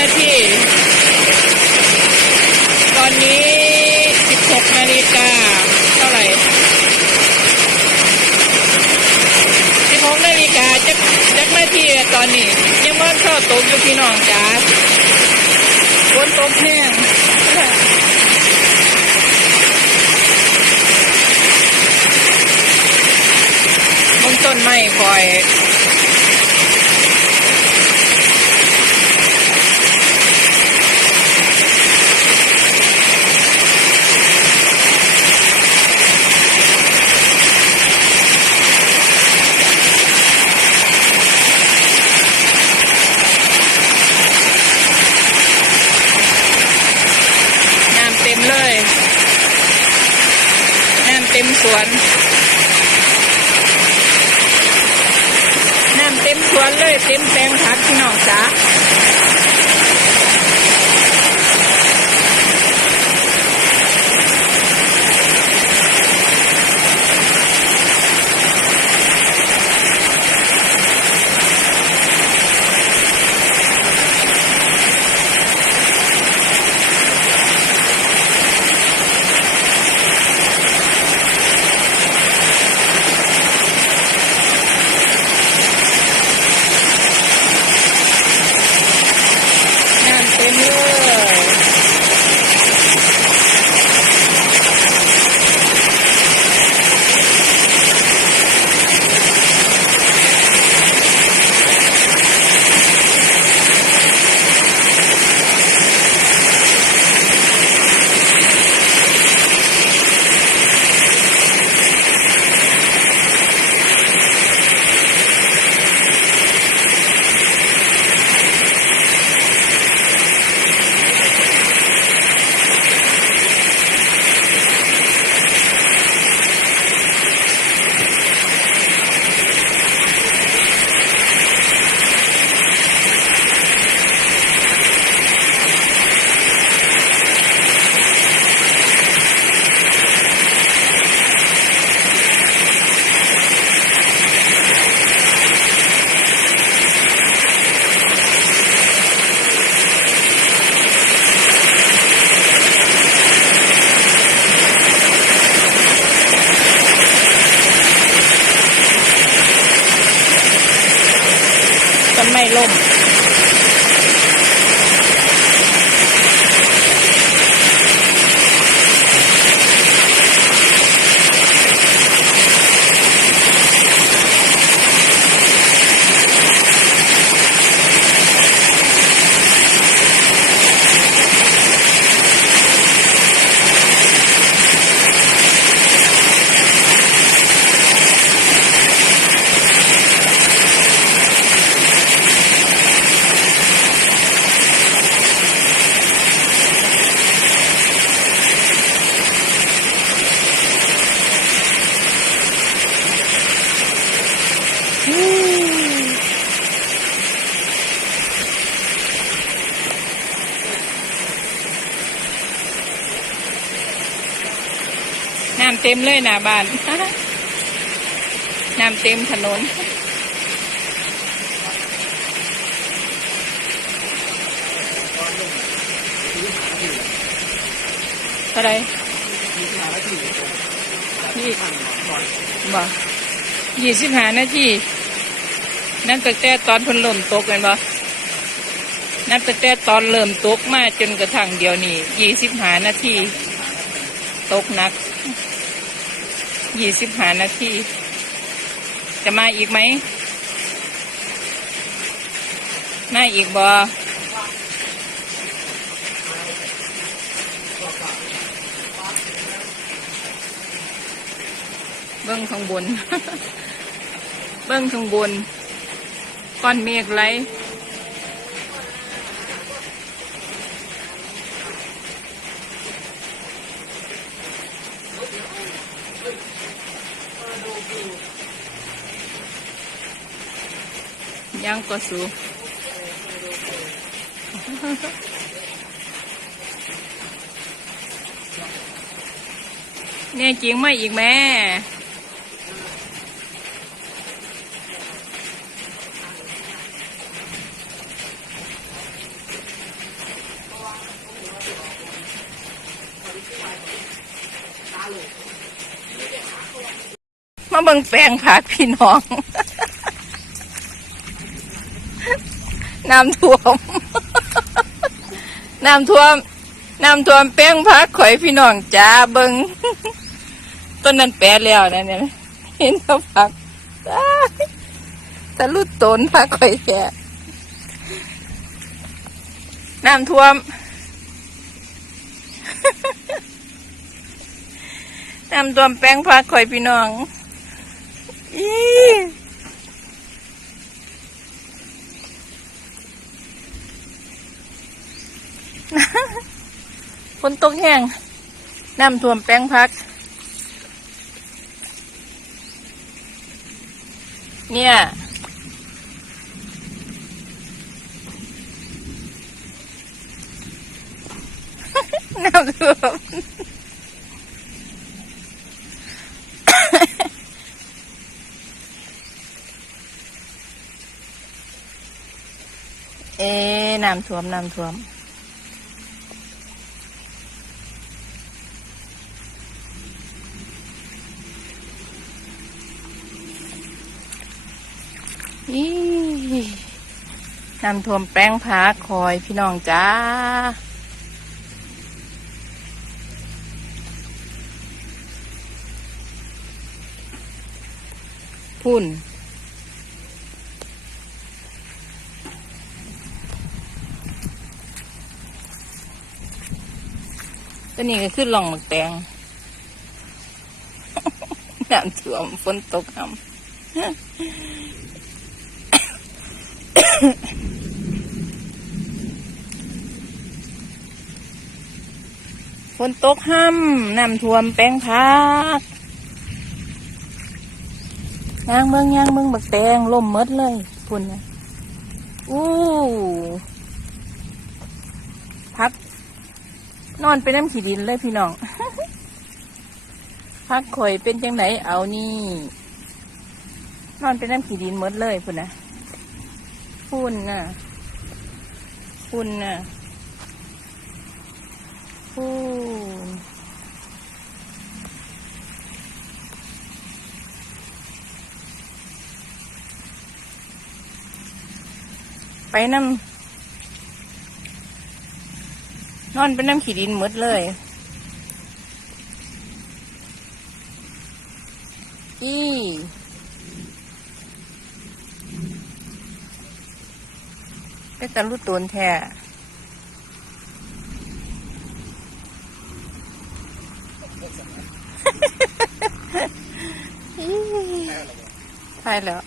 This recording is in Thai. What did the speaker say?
นาทีตอนนี้16 นาฬิกาเท่าไหร่16 นาฬิกาจักนาทีตอนนี้ยังว่าเข้าตกอยู่พี่น้องจ๋าฝนตกแห้งบนต้นไม้คอยเต็มสวนน้ำเต็มสวนเลยเต็มแปลงผักพี่น้องจ๋าไม่ล่มน้ำเต็มเลยหน้าบ้านน้ำเต็มถนนอะไรบ่25 นาทีนั่นตั้งแต่ตอนเพิ่นเริ่มตกเลยบ่นับตั้งแต่ตอนเริ่มตกมาจนกระทั่งเดี๋ยวนี้25 นาทีตกหนัก25 นาทีจะมาอีกไหมมาอีกบ่เบิ้งข้างบน เบิ้งข้างบนก้อนเมฆไหลยังก็สูเนี่ยจริงไหมอีกแม่ เบิ่งแปลงผักพี่น้อง น้ำท่วม น้ำท่วมแป้งผักข่อยพี่น้องจ้าเบิ่ง ต้นนั้นแปะแล้วนะเนี่ยเห็นเขาผักแต่ลุดต้นผักข่อยแก่น้ำท่วม น้ำท่วมแป้งผักข่อยพี่น้องอีฝนตกแห้งน้ำท่วมแป้งผักเนี่ยน้ำท่วม น้ำท่วมน้ำท่วมแป้งผักคอยพี่น้องจ้าพุ่นตัวนี้ก็ขึ้นหล่องหมึกแตง น้ำท่วมฝนตกน้ำ ฝนตกห้ำน้ำท่วมแป้งผักย่างเมืองบักแตงล่มหมดเลยพุ่นนะพักนอนไปน้ำขี้ดินเลยพี่น้อง พักข่อยเป็นจังไหนเอานี่นอนไปน้ำขี้ดินหมดเลยพุ่นนะพุ่นน่ะพุ่นไปน้ำนอนไปน้ำขี้ดินหมดเลยก็จะรู้ตัวแท้ ใช่แล้ว